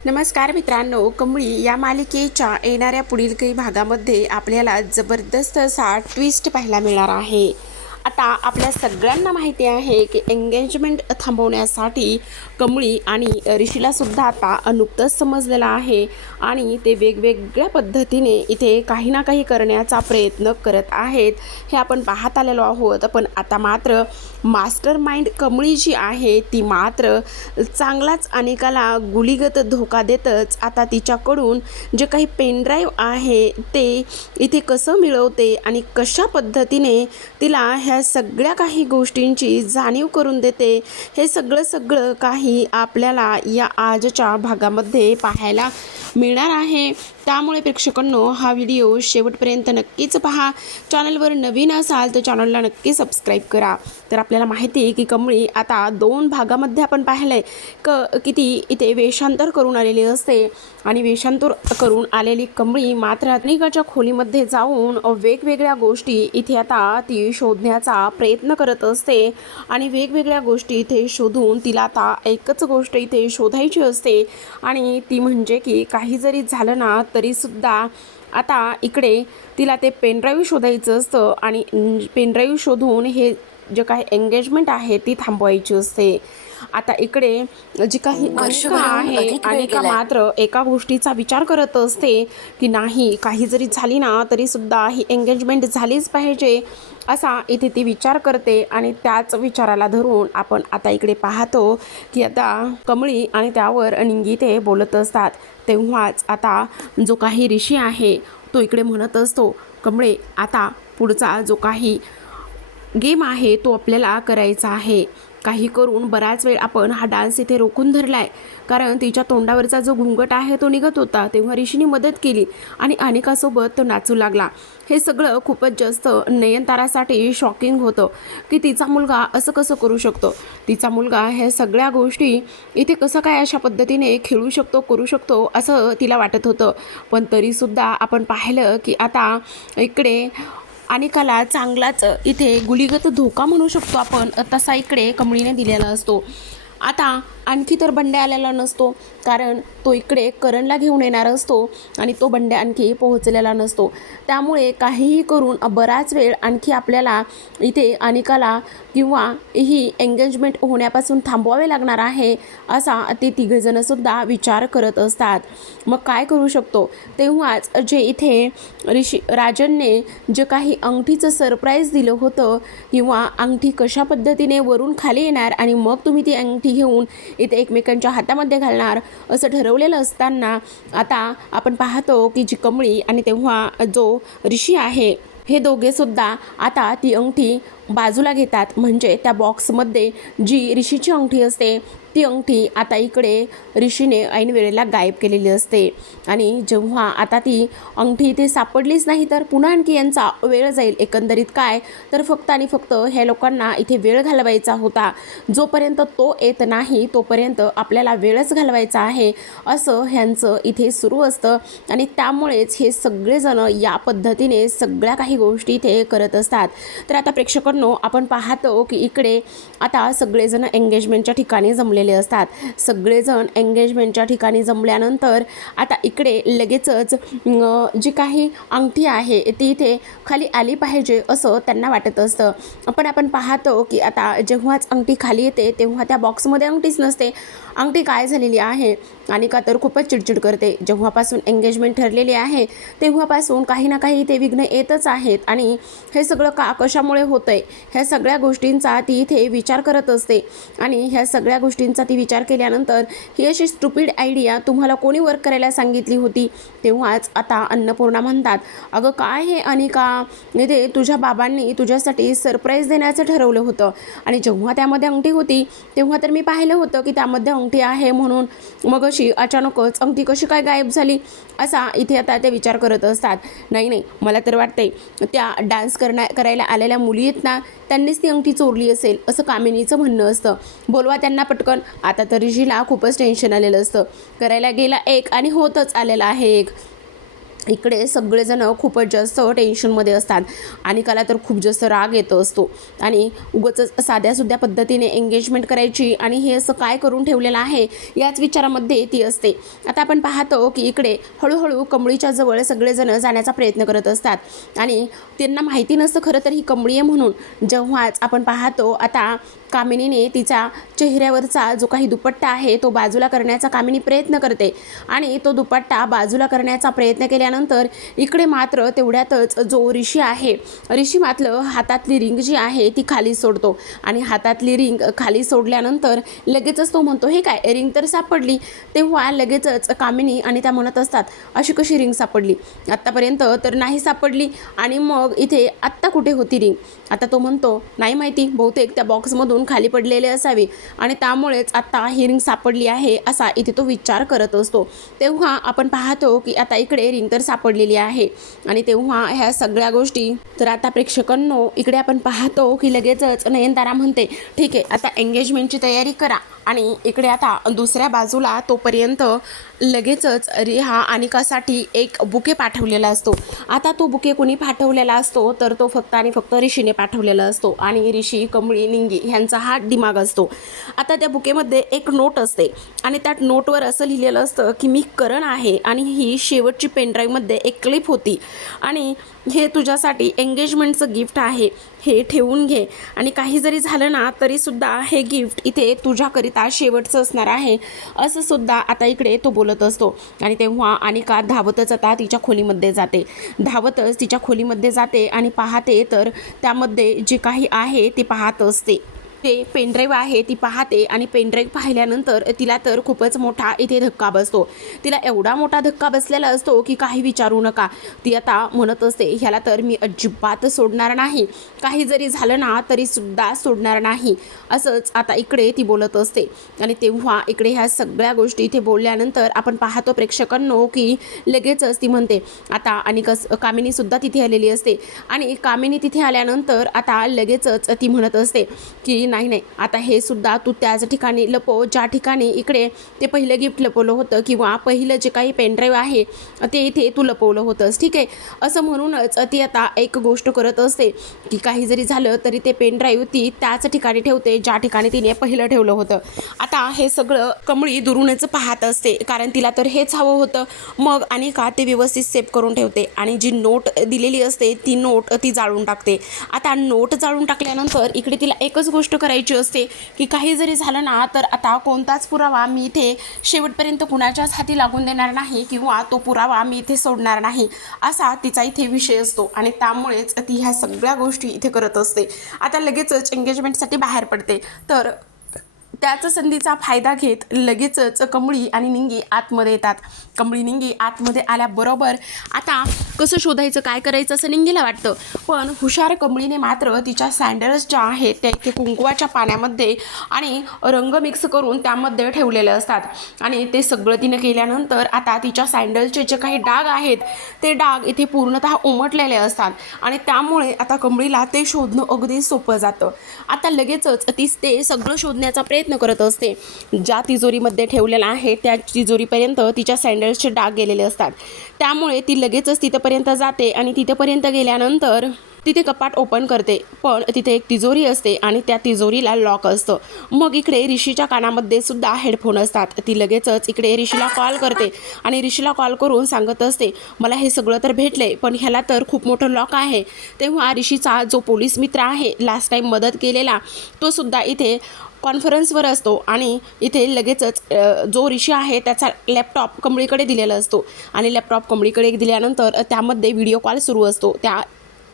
नमस्कार मित्रांनो कमळी या मालिकेच्या येणाऱ्या पुढील काही भागामध्ये आपल्याला जबरदस्त असा ट्विस्ट पाहायला मिळणार आहे. आता आपल्या सगळ्यांना माहिती आहे की एंगेजमेंट थांबवण्यासाठी कमळी आणि ऋषीलासुद्धा आता नुकतंच समजलेलं आहे. आणि ते वेगवेगळ्या पद्धतीने इथे काही ना काही करण्याचा प्रयत्न करत आहेत. हे आपण पाहत आलेलो आहोत. पण आता मात्र मास्टर माइंड कमळी जी आहे ती मात्र चांगलाच अनेकाला गुलीगत धोका देतच. आता तिच्याकडून जे काही पेनड्राईव्ह आहे ते इथे कसं मिळवते आणि कशा पद्धतीने तिला ह्या सगळ्या काही गोष्टींची जाणीव करून देते. हे सगळं सगळं काही आपल्याला या आजच्या भागामध्ये पाहायला मिळणार आहे. त्यामुळे प्रेक्षकांनो हा व्हिडिओ शेवटपर्यंत नक्कीच पहा. चॅनलवर नवीन असाल तर चॅनलला नक्की सबस्क्राईब करा. तर आपल्याला माहिती आहे की कमळी आता दोन भागामध्ये आपण पाहिलं आहे क किती इथे वेषांतर करून आलेली असते आणि वेषांतर करून आलेली कमळी मात्र अनेकाच्या खोलीमध्ये जाऊन वेगवेगळ्या गोष्टी इथे आता ती शोधण्यात करण्याचा प्रयत्न करत असते. आणि वेगवेगळ्या गोष्टी इथे शोधून तिला आता एकच गोष्ट इथे शोधायची असते. आणि ती म्हणजे की काही जरी झालं ना तरीसुद्धा आता इकडे तिला ते पेनड्राईव्ह शोधायचं असतं. आणि पेनड्राईव्ह शोधून हे जे काही एंगेजमेंट आहे ती थांबवायची असते. आता इकडे जी काही अनिका आहे अनिका. मात्र एका गोष्टीचा विचार करत असते की नाही काही जरी झाली ना तरी सुद्धा ही एंगेजमेंट झालीच पाहिजे असा इथे ती विचार करते आणि त्याच विचाराला धरून आपण आता इकडे पाहतो की आता कमळी आणि त्यावर निंगी ते बोलत असतात. तेव्हाच आता जो काही ऋषी आहे तो इकडे म्हणत असतो कमळे आता पुढचा जो काही गेम आहे तो आपल्याला करायचा आहे. काही करून बराच वेळ आपण हा डान्स इथे रोखून धरला आहे कारण तिच्या तोंडावरचा जो घुंगट आहे तो निघत होता तेव्हा ऋषीने मदत केली आणि अनेकासोबत तो नाचू लागला. हे सगळं खूपच जास्त नयनतारासाठी शॉकिंग होतं की तिचा मुलगा असं कसं करू शकतो? तिचा मुलगा ह्या सगळ्या गोष्टी इथे कसं काय अशा पद्धतीने खेळू शकतो करू शकतो असं तिला वाटत होतं. पण तरीसुद्धा आपण पाहिलं की आता इकडे अनेकाला चांगलाच इथे गुलीगत धोका म्हणू शकतो आपण तसा इकडे कमळीने दिलेला असतो. आता आणखी तर बंड्या आलेला नसतो. कारण तो इकडे करणला घेऊन येणार असतो आणि तो बंड्या आणखी पोहोचलेला नसतो. त्यामुळे काहीही करून बराच वेळ आणखी आपल्याला इथे अनिकाला किंवा ही एंगेजमेंट होण्यापासून थांबवावे लागणार आहे असा ते तिघजणंसुद्धा विचार करत असतात. मग काय करू शकतो? तेव्हाच जे इथे ऋषी राजनने जे काही अंगठीचं सरप्राईज दिलं होतं किंवा अंगठी कशा पद्धतीने वरून खाली येणार आणि मग तुम्ही ती अंगठी घेऊन इथे एकमेकांच्या हातामध्ये घालणार असं ठरवलेलं असताना आता आपण पाहतो की जी कमळी आणि तेव्हा जो ऋषी आहे हे दोघेसुद्धा आता ती अंगठी बाजूला घेतात. म्हणजे त्या बॉक्समध्ये जी ऋषीची अंगठी असते ती अंगठी आता इकडे ऋषीने ऐन वेळेला गायब केलेली असते. आणि जेव्हा आता ती अंगठी इथे सापडलीच नाही तर पुन्हा आणखी यांचा वेळ जाईल. एकंदरीत काय? तर फक्त आणि फक्त ह्या लोकांना इथे वेळ घालवायचा होता. जोपर्यंत तो येत नाही तोपर्यंत आपल्याला वेळच घालवायचा आहे असं ह्यांचं इथे सुरू असतं. आणि त्यामुळेच हे सगळेजण या पद्धतीने सगळ्या काही गोष्टी इथे करत असतात. तर आता प्रेक्षकांना आपण पाहतो की इकडे आता सगळेजण एंगेजमेंटच्या ठिकाणी जमलेले असतात. सगळेजण एंगेजमेंटच्या ठिकाणी जमल्यानंतर आता इकडे लगेचच जी काही अंगठी आहे ती इथे खाली आली पाहिजे असं त्यांना वाटत असतं. पण आपण पाहतो की आता जेव्हाच अंगठी खाली येते तेव्हा त्या बॉक्समध्ये अंगठीच नसते. अंगठी काय झालेली आहे? आणि का तर खूपच चिडचिड करते. जेव्हापासून एंगेजमेंट ठरलेली आहे तेव्हापासून काही ना काही ते विघ्न येतच आहेत. आणि हे सगळं का कशामुळे होतं आहे ह्या सगळ्या गोष्टींचा ती इथे विचार करत असते. आणि ह्या सगळ्या गोष्टींचा ती विचार केल्यानंतर ही अशी स्टुपिड आयडिया तुम्हाला कोणी वर्क करायला सांगितली होती? तेव्हाच आता अन्नपूर्णा म्हणतात अगं काय हे अनिका? इथे तुझ्या बाबांनी तुझ्यासाठी सरप्राईज देण्याचं ठरवलं होतं. आणि जेव्हा त्यामध्ये अंगठी होती तेव्हा तर मी पाहिलं होतं की त्यामध्ये अंगठी आहे म्हणून. मग अशी अचानकच अंगठी कशी काय गायब झाली? असा इथे आता ते विचार करत असतात. नाही नाही मला तर वाटते त्या डान्स करण्या करायला आलेल्या मुली आहेत ना त्यांनीच ती अंगठी चोरली असेल असं कामिनीचं म्हणणं असतं. बोलवा त्यांना पटकन. आता तर ऋषीला खूपच टेन्शन आलेलं असतं. करायला गेला एक आणि होतच आलेला आहे एक. इकडे सगळेजण खूपच जास्त टेन्शनमध्ये असतात. अनिकाला तर खूप जास्त राग येतो असतो. आणि उगाच साध्यासुद्ध्या पद्धतीने एंगेजमेंट करायची आणि हे असं काय करून ठेवलेलं आहे याच विचारामध्ये ती असते. आता आपण पाहतो की इकडे हळूहळू कमळीच्या जवळ सगळेजण जाण्याचा प्रयत्न करत असतात. आणि त्यांना माहिती नसतं खरं तर ही कमळी आहे म्हणून. जेव्हाच आपण पाहतो आता कामिनीने तिचा चेहऱ्यावरचा जो काही दुपट्टा आहे तो बाजूला करण्याचा कामिनी प्रयत्न करते. आणि तो दुपट्टा बाजूला करण्याचा प्रयत्न केल्यानंतर इकडे मात्र तेवढ्यातच जो ऋषी आहे ऋषी मात्र हातातली रिंग जी आहे ती खाली सोडतो. आणि हातातली रिंग खाली सोडल्यानंतर लगेचच तो म्हणतो हे काय रिंग तर सापडली. तेव्हा लगेचच कामिनी आणि त्या म्हणत असतात अशी कशी रिंग सापडली? आत्तापर्यंत तर नाही सापडली. आणि मग इथे आत्ता कुठे होती रिंग आता तो म्हणतो नाही माहिती बहुतेक त्या बॉक्समधून खाली पडलेले असावी आणि त्यामुळेच आत्ता ही रिंग सापडली आहे असा इथे तो विचार करत असतो. तेव्हा आपण पाहतो की आता इकडे रिंग तर सापडलेली आहे. आणि तेव्हा ह्या सगळ्या गोष्टी तर आता प्रेक्षकांनो इकडे आपण पाहतो की लगेचच नयनतारा म्हणते ठीक आहे आता एंगेजमेंटची तयारी करा. आणि इकडे आता दुसऱ्या बाजूला तोपर्यंत लगेचच रिहा अनिकासाठी एक बुके पाठवलेला असतो. आता तो बुके कोणी पाठवलेला असतो तर तो फक्त आणि फक्त ऋषीने पाठवलेला असतो आणि ऋषी कमळी निंगी ह्यांचा हा दिमाग असतो. आता त्या बुकेमध्ये एक नोट असते आणि त्या नोटवर असं लिहिलेलं असतं की मी करण आहे आणि ही शेवटची पेनड्राईव्हमध्ये एक क्लिप होती. आणि हे तुझ्यासाठी एंगेजमेंटचं गिफ्ट आहे. हे ठेवून घे. आणि काही जरी झालं ना तरीसुद्धा हे गिफ्ट इथे तुझ्याकरिता शेवटचं असणार आहे. असं सुद्धा आता इकडे तो बोलत असतो. आणि तेव्हा अनिका धावतच आता तिच्या खोलीमध्ये जाते. धावतच तिच्या खोलीमध्ये जाते आणि पाहते तर त्यामध्ये जे काही आहे ते पाहत असते. ते पेनड्राईव्ह आहे ती पाहते आणि पेनड्राईव्ह पाहिल्यानंतर तिला तर खूपच मोठा इथे धक्का बसतो. तिला एवढा मोठा धक्का बसलेला असतो की काही विचारू नका. ती आता म्हणत असते ह्याला तर मी अजिबात सोडणार नाही. काही जरी झालं ना तरीसुद्धा सोडणार नाही. असंच आता इकडे ती बोलत असते. आणि तेव्हा इकडे ह्या सगळ्या गोष्टी इथे बोलल्यानंतर आपण पाहतो प्रेक्षकांनो की लगेचच ती म्हणते आता आणि कस कामिनीसुद्धा तिथे आलेली असते. आणि कामिनी तिथे आल्यानंतर आता लगेचच ती म्हणत असते की नाही नाही. आता हे सुद्धा तू त्याच ठिकाणी लपव. ज्या ठिकाणी इकडे ते पहिलं गिफ्ट लपवलं होतं किंवा पहिलं जे काही पेनड्राईव्ह आहे ते इथे तू लपवलं होतंस. ठीक आहे? असं म्हणूनच ती आता एक गोष्ट करत असते की काही जरी झालं तरी ते पेनड्राईव्ह ती त्याच ठिकाणी ठेवते ज्या ठिकाणी तिने पहिलं ठेवलं होतं. आता हे सगळं कमळी दुरूनच पाहत असते कारण तिला तर हेच हवं होतं. मग आणि का ते व्यवस्थित सेव्ह करून ठेवते? आणि जी नोट दिलेली असते ती नोट ती जाळून टाकते. आता नोट जाळून टाकल्यानंतर इकडे तिला एकच गोष्ट करायची असते. की काही जरी झालं ना तर आता कोणताच पुरावा मी इथे शेवटपर्यंत कुणाच्याच हाती लागून देणार नाही किंवा तो पुरावा मी इथे सोडणार नाही असा तिचा इथे विषय असतो. आणि त्यामुळेच ती ह्या सगळ्या गोष्टी इथे करत असते. आता लगेचच एंगेजमेंटसाठी बाहेर पडते. तर त्याच संधीचा फायदा घेत लगेचच कमळी आणि निंगी आतमध्ये येतात. कमळी निंगी आतमध्ये आल्याबरोबर आता कसं शोधायचं काय करायचं असं निंगीला वाटतं. पण हुशार कमळीने मात्र तिच्या सँडल्स ज्या आहेत त्या इथे कुंकवाच्या पाण्यामध्ये आणि रंग मिक्स करून त्यामध्ये ठेवलेले असतात. आणि ते सगळं तिने केल्यानंतर आता तिच्या सँडलचे जे काही डाग आहेत ते डाग इथे पूर्णतः उमटलेले असतात. आणि त्यामुळे आता कमळीला ते शोधणं अगदी सोपं जातं. आता लगेचच ती ते सगळं शोधण्याचा प्रयत्न प्रयत्न करत असते. ज्या तिजोरीमध्ये ठेवलेला आहे त्या तिजोरीपर्यंत तिच्या सँडल्सचे डाग गेलेले असतात. त्यामुळे ती लगेचच तिथंपर्यंत जाते आणि तिथंपर्यंत गेल्यानंतर तिथे कपाट ओपन करते पण तिथे एक तिजोरी असते आणि त्या तिजोरीला लॉक असतं. मग इकडे ऋषीच्या कानामध्ये सुद्धा हेडफोन असतात. ती लगेचच इकडे ऋषीला कॉल करते आणि ऋषीला कॉल करून सांगत असते मला हे सगळं तर भेटले पण ह्याला तर खूप मोठं लॉक आहे. तेव्हा ऋषीचा जो पोलीस मित्र आहे लास्ट टाईम मदत केलेला तो सुद्धा इथे कॉन्फरन्सवर असतो आणि इथे लगेचच जो ऋषी आहे त्याचा लॅपटॉप कमळीकडे दिलेला असतो. आणि लॅपटॉप कमळीकडे दिल्यानंतर त्यामध्ये व्हिडिओ कॉल सुरू असतो. त्या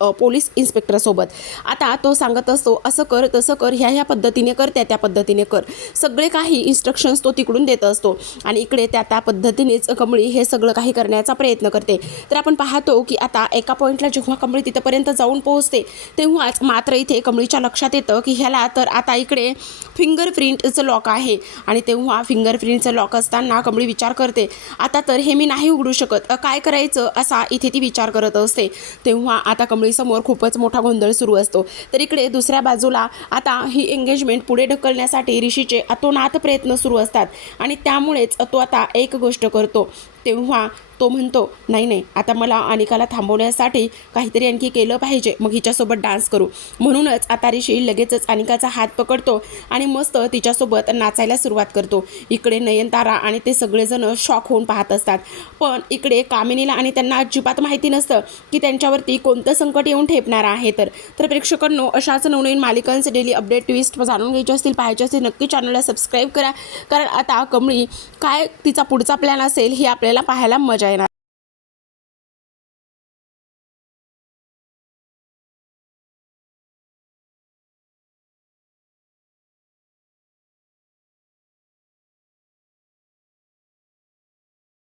पोलीस इन्स्पेक्टरसोबत. आता तो सांगत असतो असं कर तसं कर ह्या ह्या पद्धतीने कर त्या त्या पद्धतीने कर. सगळे काही इन्स्ट्रक्शन्स तो तिकडून देत असतो आणि इकडे त्या त्या पद्धतीनेच कमळी हे सगळं काही करण्याचा प्रयत्न करते. तर आपण पाहतो की आता एका पॉईंटला जेव्हा कमळी तिथंपर्यंत जाऊन पोहोचते तेव्हाच मात्र इथे कमळीच्या लक्षात येतं की ह्याला तर आता इकडे फिंगरप्रिंटचं लॉक आहे आणि तेव्हा फिंगरप्रिंटचं लॉक असताना कमळी विचार करते आता तर हे मी नाही उघडू शकत. काय करायचं? असा इथे ती विचार करत असते. तेव्हा आता कमळी कमळीसमोर खूपच मोठा गोंधळ सुरू असतो. तर इकडे दुसऱ्या बाजूला आता ही एंगेजमेंट पुढे ढकलण्यासाठी ऋषीचे अतोनात प्रयत्न सुरू असतात. आणि त्यामुळेच तो आता एक गोष्ट करतो. तेव्हा तो म्हणतो नाही नाही आता मला अनिकाला थांबवण्यासाठी काहीतरी आणखी केलं पाहिजे मग हिच्यासोबत डान्स करू. म्हणूनच आता ऋषी लगेचच अनिकाचा हात पकडतो आणि मस्त तिच्यासोबत नाचायला सुरुवात करतो. इकडे नयनतारा आणि ते सगळेजण शॉक होऊन पाहत असतात. पण इकडे कामिनीला आणि त्यांना अजिबात माहिती नसतं की त्यांच्यावरती कोणतं संकट येऊन ठेपणार आहे तर. तर प्रेक्षकांनो अशाच नवनवीन मालिकांचे डेली अपडेट ट्विस्ट जाणून घ्यायचे असतील पाहायचे असतील नक्की चॅनलला सबस्क्राईब करा. कारण आता कमळी काय तिचा पुढचा प्लॅन असेल हे आपल्याला पाहायला मजा